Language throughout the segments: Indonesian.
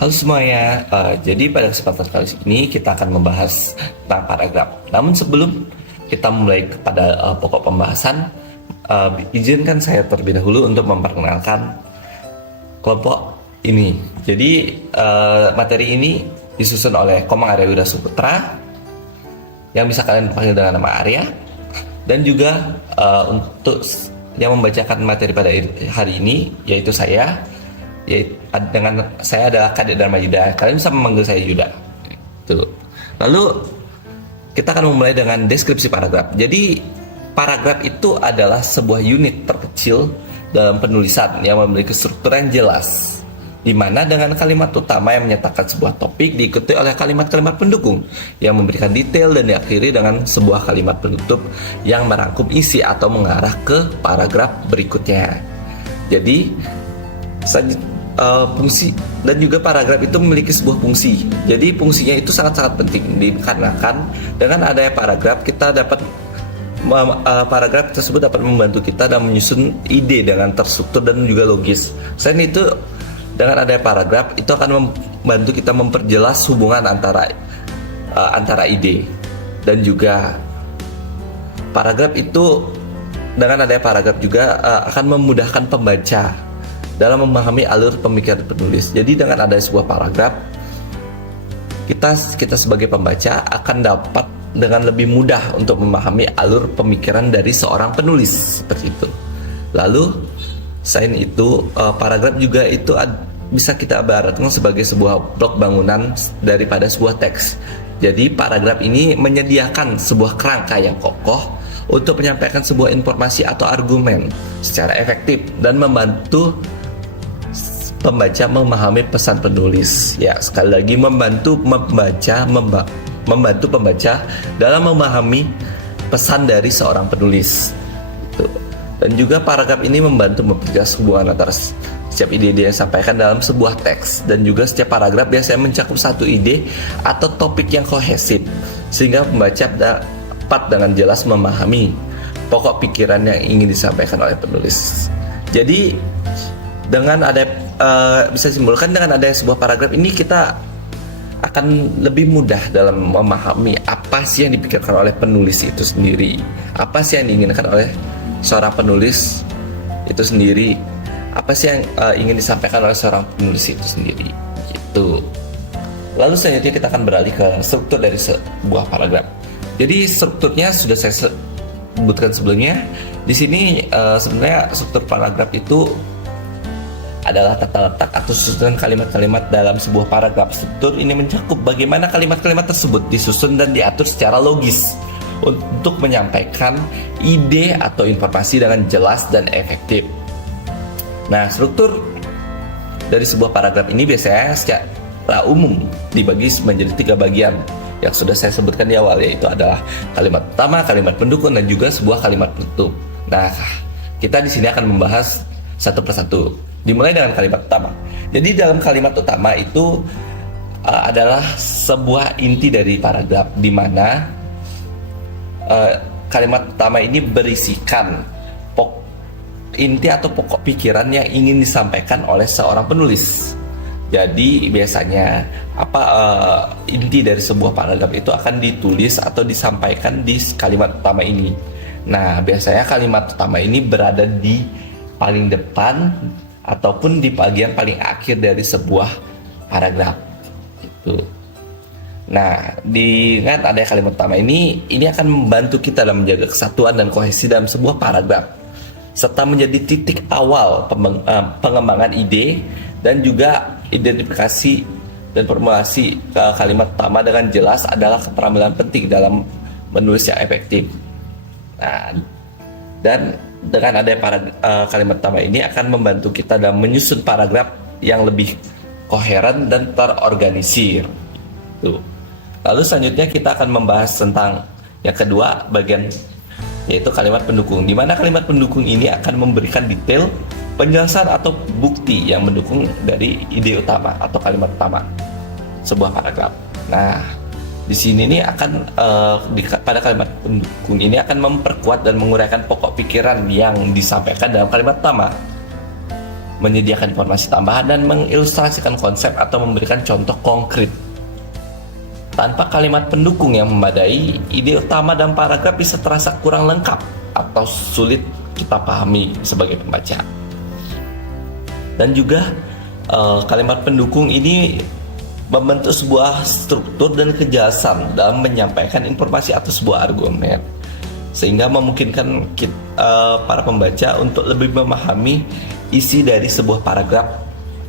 Halo semuanya, jadi pada kesempatan kali ini kita akan membahas tentang paragraf. Namun sebelum kita mulai kepada pokok pembahasan, izinkan saya terlebih dahulu untuk memperkenalkan kelompok ini. Jadi materi ini disusun oleh Komang Arya Wida Suputra, yang bisa kalian panggil dengan nama Arya, dan juga untuk yang membacakan materi pada hari ini yaitu saya. Dengan saya adalah Kadek Dharma Yuda. Kalian bisa memanggil saya Yuda. Tuh. Lalu kita akan memulai dengan deskripsi paragraf. Jadi paragraf itu adalah sebuah unit terkecil dalam penulisan yang memiliki struktur yang jelas, di mana dengan kalimat utama yang menyatakan sebuah topik diikuti oleh kalimat-kalimat pendukung yang memberikan detail dan diakhiri dengan sebuah kalimat penutup yang merangkum isi atau mengarah ke paragraf berikutnya. Jadi fungsi dan juga paragraf itu memiliki sebuah fungsi. Jadi fungsinya itu sangat-sangat penting dikarenakan dengan adanya paragraf kita dapat paragraf tersebut dapat membantu kita dalam menyusun ide dengan terstruktur dan juga logis. Selain itu, dengan adanya paragraf itu akan membantu kita memperjelas hubungan antara ide, dan juga paragraf itu dengan adanya paragraf juga akan memudahkan pembaca dalam memahami alur pemikiran penulis. Jadi dengan adanya sebuah paragraf, kita sebagai pembaca akan dapat dengan lebih mudah untuk memahami alur pemikiran dari seorang penulis, seperti itu. Lalu selain itu, paragraf juga itu bisa kita ibaratkan sebagai sebuah blok bangunan daripada sebuah teks. Jadi paragraf ini menyediakan sebuah kerangka yang kokoh untuk menyampaikan sebuah informasi atau argumen secara efektif dan membantu pembaca memahami pesan penulis. Ya, sekali lagi membantu pembaca dalam memahami pesan dari seorang penulis. Dan juga paragraf ini membantu memperjelas hubungan antara setiap ide-ide yang disampaikan dalam sebuah teks, dan juga setiap paragraf biasanya mencakup satu ide atau topik yang kohesif sehingga pembaca dapat dengan jelas memahami pokok pikiran yang ingin disampaikan oleh penulis. Jadi dengan ada bisa simpulkan dengan adanya sebuah paragraf ini kita akan lebih mudah dalam memahami apa sih yang dipikirkan oleh penulis itu sendiri, apa sih yang diinginkan oleh seorang penulis itu sendiri, apa sih yang ingin disampaikan oleh seorang penulis itu sendiri, gitu. Lalu selanjutnya kita akan beralih ke struktur dari sebuah paragraf. Jadi strukturnya sudah saya sebutkan sebelumnya. Di sini sebenarnya struktur paragraf itu adalah tata letak atau susunan kalimat-kalimat dalam sebuah paragraf. Struktur ini mencakup bagaimana kalimat-kalimat tersebut disusun dan diatur secara logis untuk menyampaikan ide atau informasi dengan jelas dan efektif. Nah, struktur dari sebuah paragraf ini biasanya secara umum dibagi menjadi 3 bagian yang sudah saya sebutkan di awal, yaitu adalah kalimat utama, kalimat pendukung, dan juga sebuah kalimat penutup. Nah, kita di sini akan membahas satu persatu. Dimulai dengan kalimat utama. Jadi dalam kalimat utama itu adalah sebuah inti dari paragraf, di mana kalimat utama ini berisikan inti atau pokok pikiran yang ingin disampaikan oleh seorang penulis. Jadi biasanya inti dari sebuah paragraf itu akan ditulis atau disampaikan di kalimat utama ini. Nah, biasanya kalimat utama ini berada di paling depan ataupun di bagian paling akhir dari sebuah paragraf itu. Nah, dengan adanya kalimat utama ini akan membantu kita dalam menjaga kesatuan dan kohesi dalam sebuah paragraf, serta menjadi titik awal pengembangan ide dan juga identifikasi dan formulasi kalimat utama dengan jelas adalah keterampilan penting dalam menulis yang efektif. Nah, dan dengan adanya kalimat utama ini akan membantu kita dalam menyusun paragraf yang lebih koheren dan terorganisir. Tuh. Lalu selanjutnya kita akan membahas tentang yang kedua bagian, yaitu kalimat pendukung, di mana kalimat pendukung ini akan memberikan detail, penjelasan atau bukti yang mendukung dari ide utama atau kalimat utama sebuah paragraf. Nah, di sini nih akan pada kalimat pendukung ini akan memperkuat dan menguraikan pokok pikiran yang disampaikan dalam kalimat utama. menyediakan informasi tambahan, dan mengilustrasikan konsep atau memberikan contoh konkret. Tanpa kalimat pendukung yang memadai, ide utama dalam paragraf bisa terasa kurang lengkap atau sulit kita pahami sebagai pembaca. Dan juga kalimat pendukung ini membentuk sebuah struktur dan kejelasan dalam menyampaikan informasi atau sebuah argumen, sehingga memungkinkan para pembaca untuk lebih memahami isi dari sebuah paragraf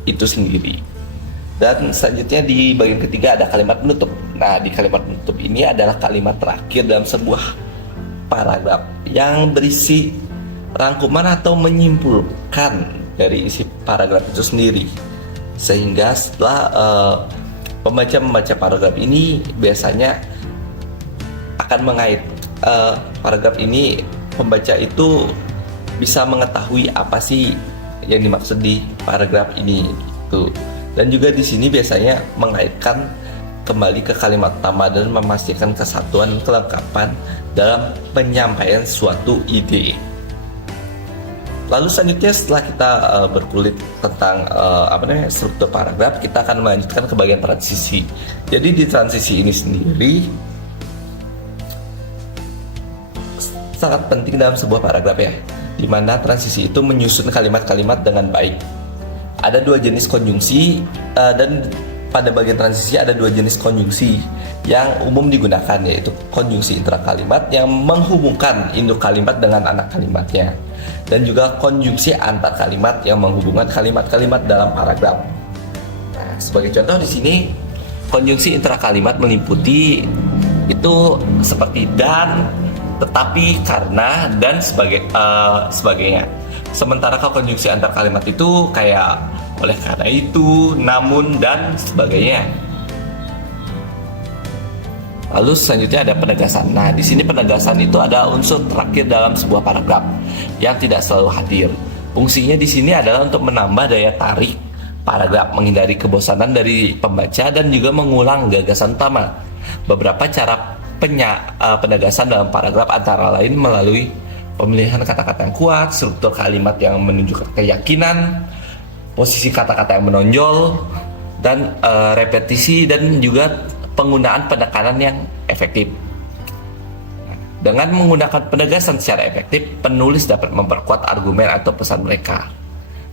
itu sendiri. Dan selanjutnya di bagian ketiga ada kalimat penutup. Nah, di kalimat penutup ini adalah kalimat terakhir dalam sebuah paragraf yang berisi rangkuman atau menyimpulkan dari isi paragraf itu sendiri. Sehingga setelah pembaca membaca paragraf ini, biasanya akan mengait paragraf ini, pembaca itu bisa mengetahui apa sih yang dimaksud di paragraf ini gitu. Dan juga di sini biasanya mengaitkan kembali ke kalimat utama dan memastikan kesatuan kelengkapan dalam penyampaian suatu ide. Lalu selanjutnya setelah kita berkulit tentang struktur paragraf, kita akan melanjutkan ke bagian transisi. Jadi di transisi ini sendiri sangat penting dalam sebuah paragraf ya, di mana transisi itu menyusun kalimat-kalimat dengan baik. Ada dua jenis konjungsi dan pada bagian transisi ada dua jenis konjungsi yang umum digunakan, yaitu konjungsi intrakalimat yang menghubungkan induk kalimat dengan anak kalimatnya, dan juga konjungsi antar kalimat yang menghubungkan kalimat-kalimat dalam paragraf. Nah, sebagai contoh di sini konjungsi intrakalimat meliputi itu seperti dan, tetapi, karena, dan sebagainya. Sementara kalau konjungsi antar kalimat itu kayak oleh karena itu, namun, dan sebagainya. Lalu selanjutnya ada penegasan. Nah, di sini penegasan itu ada unsur terakhir dalam sebuah paragraf yang tidak selalu hadir. Fungsinya di sini adalah untuk menambah daya tarik paragraf, menghindari kebosanan dari pembaca, dan juga mengulang gagasan utama. Beberapa cara penegasan dalam paragraf antara lain melalui pemilihan kata-kata yang kuat, struktur kalimat yang menunjukkan keyakinan, posisi kata-kata yang menonjol, dan repetisi, dan juga penggunaan penekanan yang efektif. Dengan menggunakan penegasan secara efektif, penulis dapat memperkuat argumen atau pesan mereka,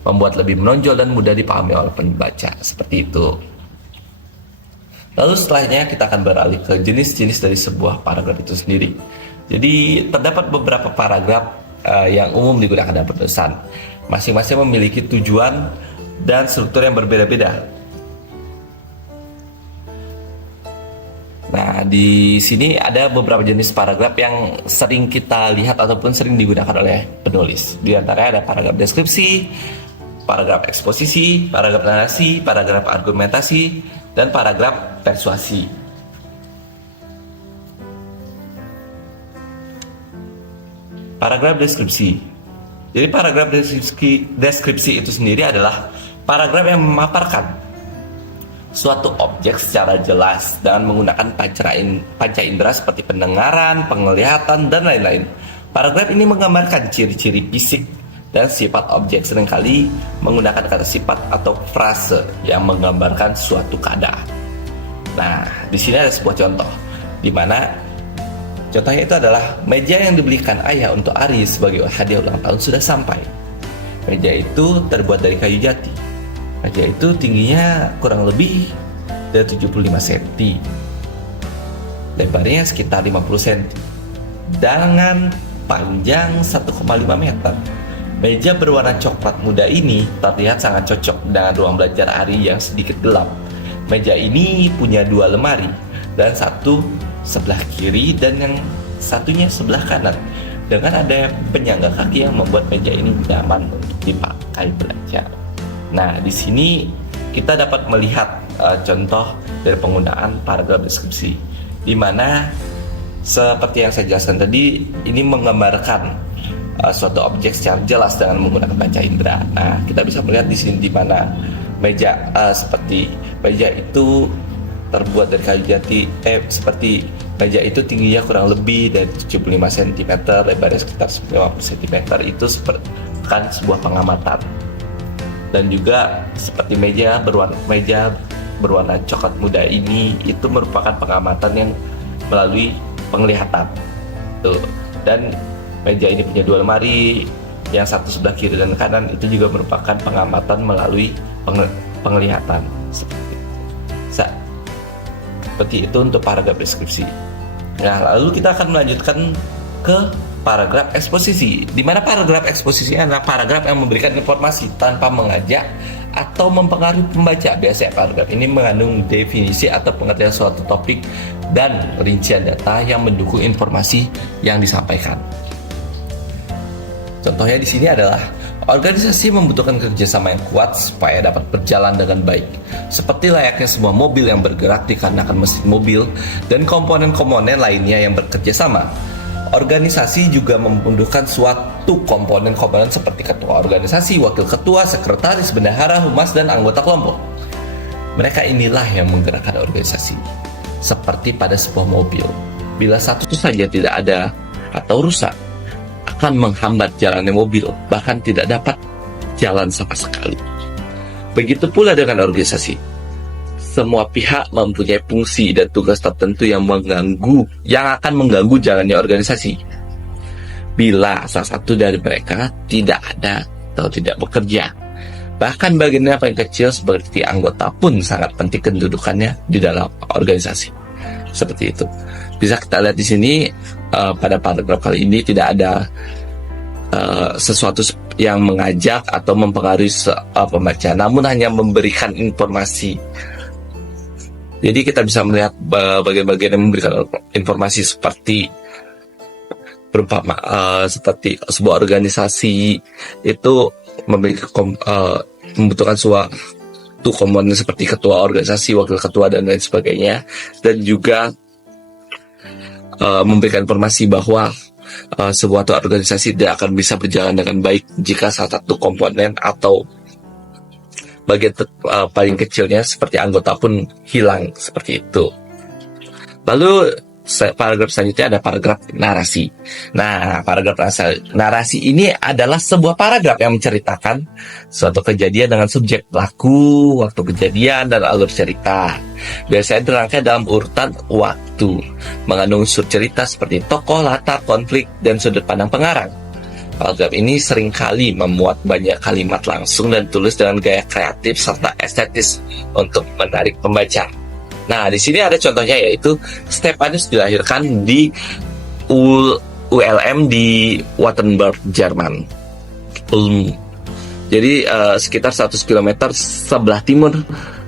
membuat lebih menonjol dan mudah dipahami oleh pembaca. Seperti itu. Lalu setelahnya kita akan beralih ke jenis-jenis dari sebuah paragraf itu sendiri. Jadi terdapat beberapa paragraf yang umum digunakan dalam penulisan. Masing-masing memiliki tujuan dan struktur yang berbeda-beda. Nah, di sini ada beberapa jenis paragraf yang sering kita lihat ataupun sering digunakan oleh penulis. Di antaranya ada paragraf deskripsi, paragraf eksposisi, paragraf narasi, paragraf argumentasi, dan paragraf persuasi. Paragraf deskripsi. Jadi paragraf deskripsi itu sendiri adalah paragraf yang memaparkan suatu objek secara jelas dengan menggunakan panca indera seperti pendengaran, penglihatan, dan lain-lain. Paragraf ini menggambarkan ciri-ciri fisik dan sifat objek, seringkali menggunakan kata sifat atau frase yang menggambarkan suatu keadaan. Nah, di sini ada sebuah contoh, di mana contohnya itu adalah meja yang dibelikan ayah untuk Ari sebagai hadiah ulang tahun sudah sampai. Meja itu terbuat dari kayu jati. Meja itu tingginya kurang lebih dari 75 cm. Lebarnya sekitar 50 cm. Dengan panjang 1,5 meter. Meja berwarna coklat muda ini terlihat sangat cocok dengan ruang belajar Ari yang sedikit gelap. Meja ini punya dua lemari, dan satu sebelah kiri dan yang satunya sebelah kanan, dengan ada penyangga kaki yang membuat meja ini nyaman untuk dipakai belajar. Nah, di sini kita dapat melihat contoh dari penggunaan paragraf deskripsi, di mana seperti yang saya jelaskan tadi, ini menggambarkan suatu objek secara jelas dengan menggunakan panca indera. Nah, kita bisa melihat di sini di mana meja seperti meja itu terbuat dari kayu jati, seperti meja itu tingginya kurang lebih dari 75 cm, lebarnya sekitar 50 cm. Itu kan sebuah pengamatan. Dan juga seperti meja berwarna coklat muda ini itu merupakan pengamatan yang melalui penglihatan. Tuh. Dan meja ini punya 2 lemari, yang satu sebelah kiri dan kanan itu juga merupakan pengamatan melalui penglihatan. Seperti itu untuk paragraf deskripsi. Nah, lalu kita akan melanjutkan ke paragraf eksposisi, di mana paragraf eksposisi adalah paragraf yang memberikan informasi tanpa mengajak atau mempengaruhi pembaca. Biasanya paragraf ini mengandung definisi atau pengertian suatu topik dan rincian data yang mendukung informasi yang disampaikan. Contohnya di sini adalah organisasi membutuhkan kerjasama yang kuat supaya dapat berjalan dengan baik. Seperti layaknya sebuah mobil yang bergerak dikarenakan mesin mobil dan komponen-komponen lainnya yang bekerja sama. Organisasi juga membutuhkan suatu komponen-komponen seperti ketua organisasi, wakil ketua, sekretaris, bendahara, humas, dan anggota kelompok. Mereka inilah yang menggerakkan organisasi. Seperti pada sebuah mobil, bila satu saja tidak ada atau rusak, akan menghambat jalannya mobil, bahkan tidak dapat jalan sama sekali. Begitu pula dengan organisasi. Semua pihak mempunyai fungsi dan tugas tertentu yang akan mengganggu jalannya organisasi. Bila salah satu dari mereka tidak ada atau tidak bekerja, bahkan bagian yang paling kecil seperti anggota pun sangat penting kedudukannya di dalam organisasi. Seperti itu. Bisa kita lihat di sini pada paragraf kali ini tidak ada sesuatu yang mengajak atau mempengaruhi pembaca, namun hanya memberikan informasi. Jadi kita bisa melihat bagian-bagian yang memberikan informasi seperti berumpama seperti sebuah organisasi itu membutuhkan suatu komponen seperti ketua organisasi, wakil ketua, dan lain sebagainya, dan juga memberikan informasi bahwa sebuah organisasi tidak akan bisa berjalan dengan baik jika salah satu komponen atau bagian paling kecilnya seperti anggota pun hilang, seperti itu. Lalu paragraf selanjutnya ada paragraf narasi. Nah, paragraf narasi ini adalah sebuah paragraf yang menceritakan suatu kejadian dengan subjek, pelaku, waktu kejadian, dan alur cerita. Biasanya dirangkai dalam urutan waktu, mengandung unsur cerita seperti tokoh, latar, konflik, dan sudut pandang pengarang. Paragraf ini seringkali memuat banyak kalimat langsung dan tulis dengan gaya kreatif serta estetis untuk menarik pembaca. Nah, di sini ada contohnya, yaitu Stephanus dilahirkan di ULM di Wittenberg, Jerman. Jadi sekitar 100 km sebelah timur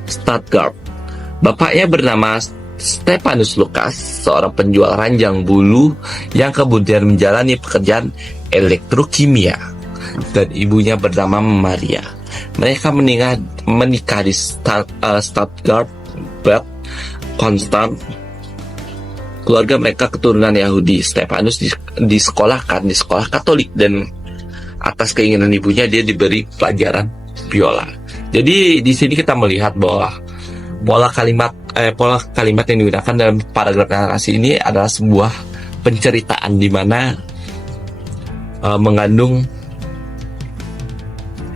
Stuttgart. Bapaknya bernama Stephanus Lukas, seorang penjual ranjang bulu yang kemudian menjalani pekerjaan elektrokimia, dan ibunya bernama Maria. Mereka menikah di Stuttgart, Bad Konstant. Keluarga mereka keturunan Yahudi. Stephanus disekolahkan di sekolah Katolik, dan atas keinginan ibunya dia diberi pelajaran biola. Jadi di sini kita melihat bahwa pola kalimat yang digunakan dalam paragraf narasi ini adalah sebuah penceritaan di mana mengandung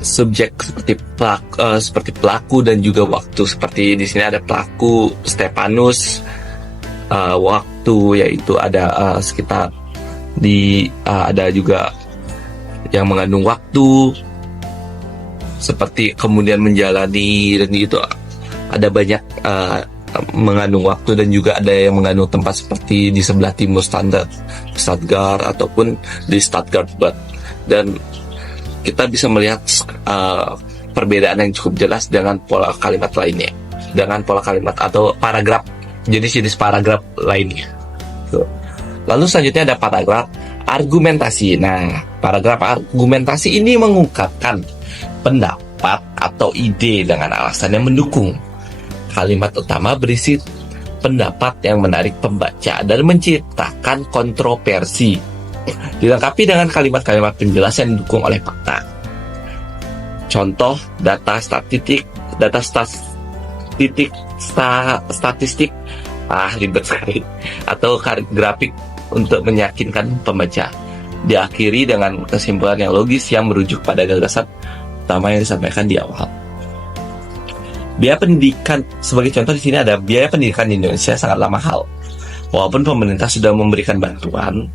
subjek seperti pelaku dan juga waktu. Seperti di sini ada pelaku Stephanus, waktu yaitu ada sekitar ada juga yang mengandung waktu seperti kemudian menjalani, dan gitu ada banyak mengandung waktu, dan juga ada yang mengandung tempat seperti di sebelah timur Stuttgart ataupun di Stuttgart Bad. Dan kita bisa melihat perbedaan yang cukup jelas dengan pola kalimat lainnya, dengan pola kalimat atau paragraf, jenis-jenis paragraf lainnya. Lalu selanjutnya ada paragraf argumentasi. Nah, paragraf argumentasi ini mengungkapkan pendapat atau ide dengan alasan yang mendukung. Kalimat utama berisi pendapat yang menarik pembaca dan menciptakan kontroversi, dilengkapi dengan kalimat-kalimat penjelasan yang didukung oleh fakta. Contoh data statistik, ribet sekali, atau grafik untuk meyakinkan pembaca. Diakhiri dengan kesimpulan yang logis yang merujuk pada gagasan utama yang disampaikan di awal. Biaya pendidikan, sebagai contoh di sini ada biaya pendidikan di Indonesia sangatlah mahal. Walaupun pemerintah sudah memberikan bantuan,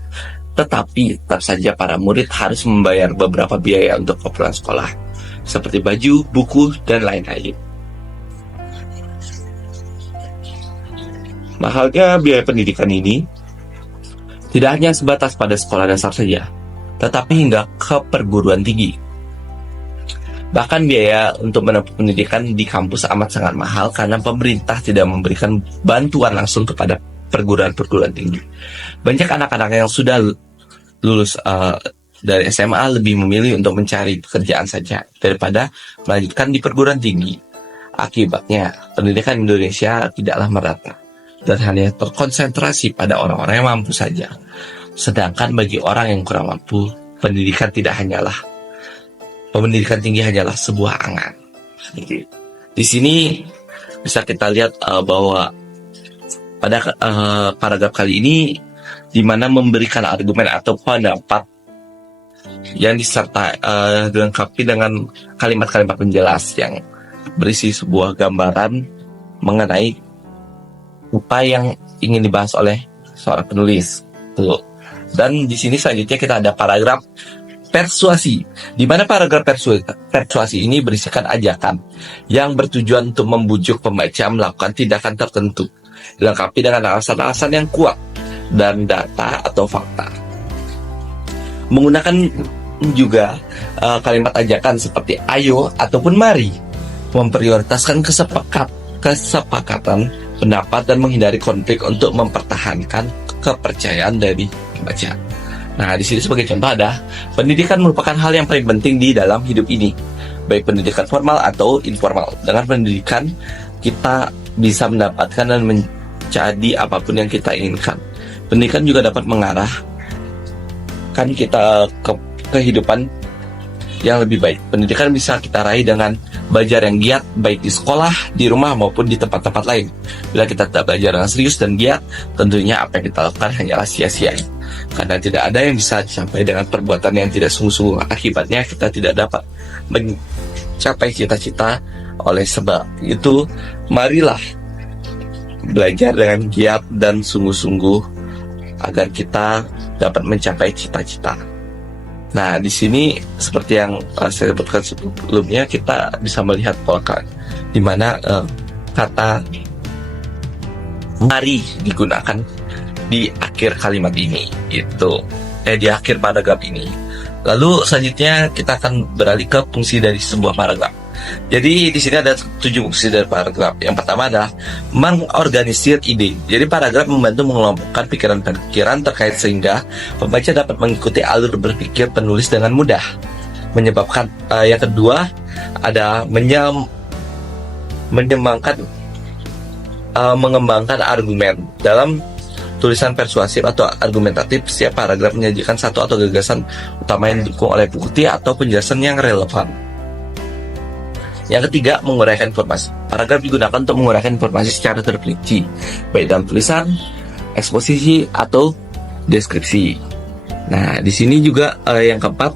tetapi tetap saja para murid harus membayar beberapa biaya untuk keperluan sekolah, seperti baju, buku, dan lain-lain. Mahalnya biaya pendidikan ini tidak hanya sebatas pada sekolah dasar saja, tetapi hingga ke perguruan tinggi. Bahkan biaya untuk menempuh pendidikan di kampus amat sangat mahal karena pemerintah tidak memberikan bantuan langsung kepada perguruan-perguruan tinggi. Banyak anak-anak yang sudah lulus dari SMA lebih memilih untuk mencari pekerjaan saja daripada melanjutkan di perguruan tinggi. Akibatnya, pendidikan Indonesia tidaklah merata dan hanya terkonsentrasi pada orang-orang yang mampu saja. Sedangkan bagi orang yang kurang mampu, pendidikan tinggi hanyalah sebuah angan. Di sini bisa kita lihat bahwa pada paragraf kali ini, di mana memberikan argumen atau pendapat yang dilengkapi dengan kalimat-kalimat penjelas yang berisi sebuah gambaran mengenai upaya yang ingin dibahas oleh seorang penulis. Tuh. Dan di sini selanjutnya kita ada paragraf persuasi, di mana paragraf persuasi ini berisikan ajakan yang bertujuan untuk membujuk pembaca melakukan tindakan tertentu, dilengkapi dengan alasan-alasan yang kuat dan data atau fakta. Menggunakan juga kalimat ajakan seperti ayo ataupun mari, memprioritaskan kesepakatan pendapat dan menghindari konflik untuk mempertahankan kepercayaan dari pembaca. Nah, di sini sebagai contoh ada, pendidikan merupakan hal yang paling penting di dalam hidup ini, baik pendidikan formal atau informal. Dengan pendidikan, kita bisa mendapatkan dan menjadi apapun yang kita inginkan. Pendidikan juga dapat mengarahkan kita ke kehidupan yang lebih baik. Pendidikan bisa kita raih dengan belajar yang giat, baik di sekolah, di rumah, maupun di tempat-tempat lain. Bila kita tidak belajar dengan serius dan giat, tentunya apa yang kita lakukan hanyalah sia-sia. Karena tidak ada yang bisa dicapai dengan perbuatan yang tidak sungguh-sungguh. Akibatnya kita tidak dapat mencapai cita-cita. Oleh sebab itu, marilah belajar dengan giat dan sungguh-sungguh agar kita dapat mencapai cita-cita. Nah, di sini seperti yang saya sebutkan sebelumnya, kita bisa melihat pola di mana kata mari digunakan di akhir kalimat ini, di akhir paragraf ini. Lalu selanjutnya kita akan beralih ke fungsi dari sebuah paragraf. Jadi di sini ada 7 fungsi dari paragraf. Yang pertama adalah mengorganisir ide. Jadi paragraf membantu mengelompokkan pikiran-pikiran terkait sehingga pembaca dapat mengikuti alur berpikir penulis dengan mudah. Menyebabkan yang kedua ada mengembangkan argumen. Dalam tulisan persuasif atau argumentatif, setiap paragraf menyajikan satu atau gagasan utama yang didukung oleh bukti atau penjelasan yang relevan. Yang ketiga, menguraikan informasi. Paragraf digunakan untuk menguraikan informasi secara terperinci, baik dalam tulisan, eksposisi, atau deskripsi. Nah, di sini juga yang keempat,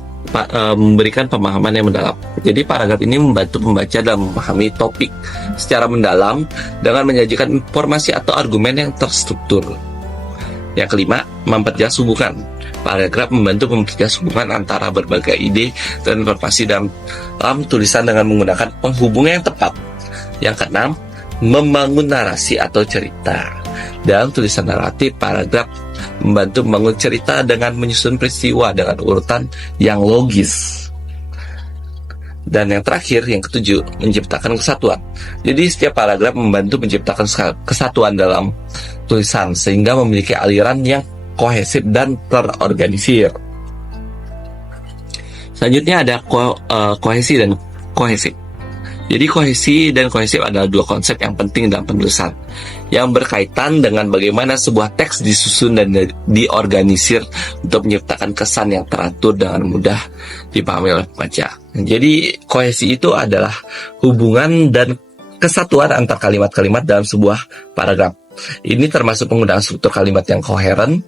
memberikan pemahaman yang mendalam. Jadi paragraf ini membantu pembaca dalam memahami topik secara mendalam dengan menyajikan informasi atau argumen yang terstruktur. Yang kelima, memperjelas hubungan. Paragraf membantu memperjelas hubungan antara berbagai ide dan informasi dalam tulisan dengan menggunakan penghubung yang tepat. Yang keenam, membangun narasi atau cerita. Dalam tulisan naratif, paragraf membantu membangun cerita dengan menyusun peristiwa dengan urutan yang logis. Dan yang terakhir, yang ketujuh, menciptakan kesatuan. Jadi setiap paragraf membantu menciptakan kesatuan dalam tulisan sehingga memiliki aliran yang kohesif dan terorganisir. Selanjutnya ada kohesi dan kohesif. Jadi kohesi dan kohesif adalah dua konsep yang penting dalam penulisan yang berkaitan dengan bagaimana sebuah teks disusun dan diorganisir untuk menciptakan kesan yang teratur dengan mudah dipahami oleh pembaca. Jadi kohesi itu adalah hubungan dan kesatuan antar kalimat-kalimat dalam sebuah paragraf. Ini termasuk penggunaan struktur kalimat yang koheren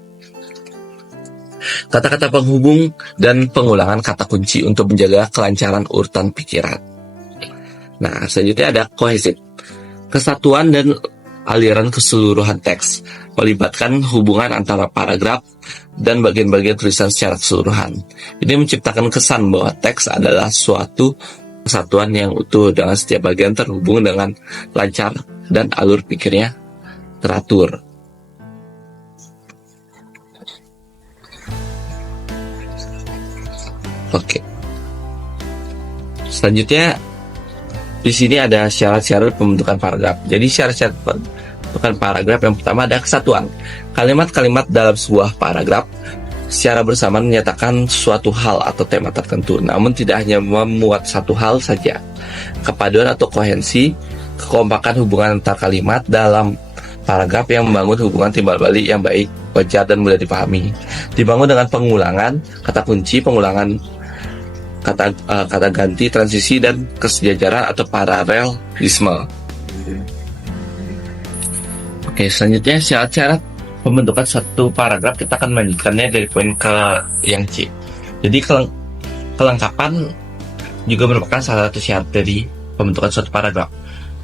kata-kata penghubung, dan pengulangan kata kunci untuk menjaga kelancaran urutan pikiran. Nah, selanjutnya ada kohesif. Kesatuan dan aliran keseluruhan teks, melibatkan hubungan antara paragraf dan bagian-bagian tulisan secara keseluruhan. Ini menciptakan kesan bahwa teks adalah suatu kesatuan yang utuh dengan setiap bagian terhubung dengan lancar dan alur pikirnya teratur. Oke. Selanjutnya di sini ada syarat-syarat pembentukan paragraf. Jadi syarat-syarat pembentukan paragraf yang pertama ada kesatuan. Kalimat-kalimat dalam sebuah paragraf secara bersamaan menyatakan suatu hal atau tema tertentu, namun tidak hanya memuat satu hal saja. Kepaduan atau koherensi, kekompakan hubungan antar kalimat dalam paragraf yang membangun hubungan timbal balik yang baik, wajar, dan mudah dipahami. Dibangun dengan pengulangan kata kunci, pengulangan kata ganti, transisi, dan kesejajaran atau paralelisme. Oke, selanjutnya syarat-syarat pembentukan satu paragraf, kita akan melanjutkannya dari poin ke yang C. Jadi kelengkapan juga merupakan salah satu syarat dari pembentukan suatu paragraf.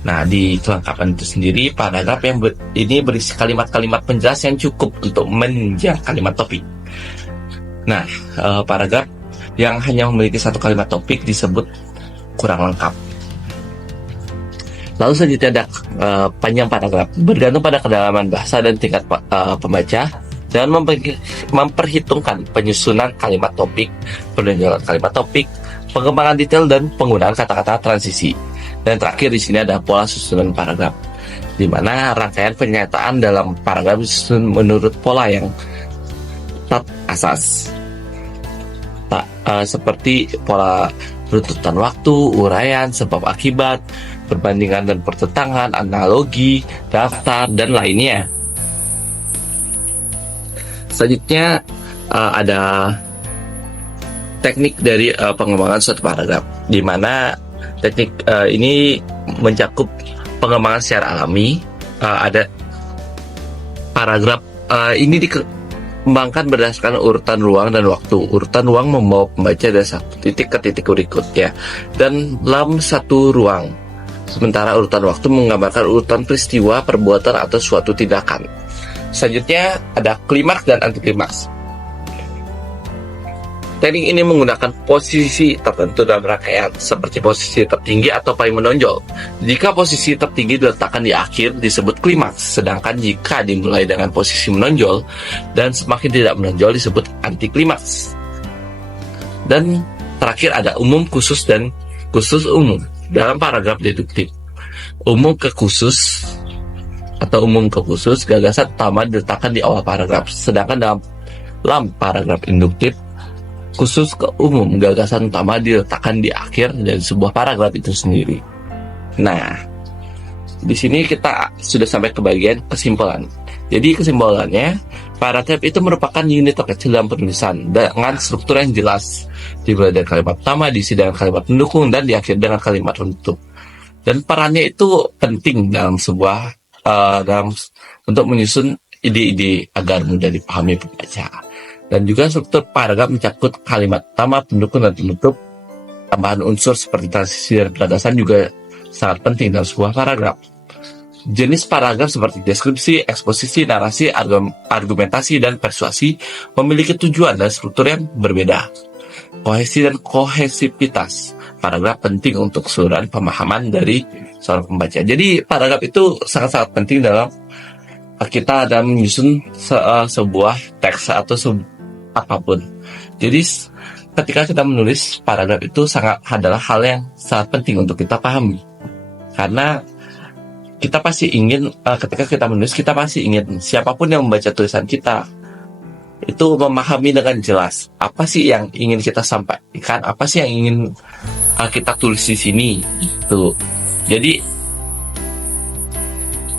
Nah, di kelengkapan itu sendiri, paragraf yang ini berisi kalimat-kalimat penjelas yang cukup untuk menunjang kalimat topik. Nah, paragraf yang hanya memiliki satu kalimat topik disebut kurang lengkap. Lalu selanjutnya ada panjang paragraf, bergantung pada kedalaman bahasa dan tingkat pembaca, dan memperhitungkan penyusunan kalimat topik, penunjukan kalimat topik, pengembangan detail, dan penggunaan kata-kata transisi. Dan terakhir di sini ada pola susunan paragraf, di mana rangkaian pernyataan dalam paragraf disusun menurut pola yang tak asas. Seperti pola runtutan waktu, uraian, sebab akibat, perbandingan dan pertentangan, analogi, daftar, dan lainnya. Selanjutnya ada teknik dari pengembangan suatu paragraf, di mana teknik ini mencakup pengembangan secara alami. Ada paragraf ini dikembangkan berdasarkan urutan ruang dan waktu. Urutan ruang membawa pembaca dari satu titik ke titik berikutnya dan dalam satu ruang. Sementara urutan waktu menggambarkan urutan peristiwa, perbuatan, atau suatu tindakan. Selanjutnya ada klimaks dan antiklimaks. Teknik ini menggunakan posisi tertentu dalam rangkaian, seperti posisi tertinggi atau paling menonjol. Jika posisi tertinggi diletakkan di akhir disebut klimaks, sedangkan jika dimulai dengan posisi menonjol dan semakin tidak menonjol disebut antiklimaks. Dan terakhir ada umum, khusus, dan khusus umum. Dalam paragraf deduktif, umum ke khusus atau umum ke khusus, gagasan utama diletakkan di awal paragraf, sedangkan dalam paragraf induktif, khusus ke umum, gagasan utama diletakkan di akhir dari sebuah paragraf itu sendiri. Nah, di sini kita sudah sampai ke bagian kesimpulan. Jadi kesimpulannya, paragraf itu merupakan unit terkecil dalam penulisan dengan struktur yang jelas, dimulai dari kalimat pertama, diisi dengan kalimat pendukung, dan diakhiri dengan kalimat penutup. Dan perannya itu penting dalam sebuah untuk menyusun ide-ide agar mudah dipahami pembaca. Dan juga struktur paragraf mencakup kalimat pertama, pendukung, dan penutup. Tambahan unsur seperti transisi dan penegasan juga sangat penting dalam sebuah paragraf. Jenis paragraf seperti deskripsi, eksposisi, narasi, argumentasi, dan persuasi memiliki tujuan dan struktur yang berbeda. Kohesi dan kohesivitas paragraf penting untuk keseluruhan pemahaman dari seorang pembaca. Jadi paragraf itu sangat-sangat penting dalam kita dalam menyusun sebuah teks atau apapun. Jadi ketika kita menulis paragraf itu adalah hal yang sangat penting untuk kita pahami. Karena kita pasti ingin, ketika kita menulis, kita pasti ingin siapapun yang membaca tulisan kita itu memahami dengan jelas apa sih yang ingin kita sampaikan, apa sih yang ingin kita tulis di sini. Tuh. Jadi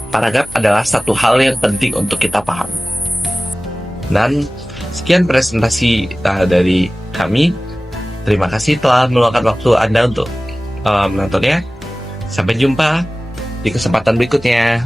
paragraf adalah satu hal yang penting untuk kita paham. Dan sekian presentasi dari kami. Terima kasih telah meluangkan waktu Anda untuk menontonnya. Sampai jumpa di kesempatan berikutnya.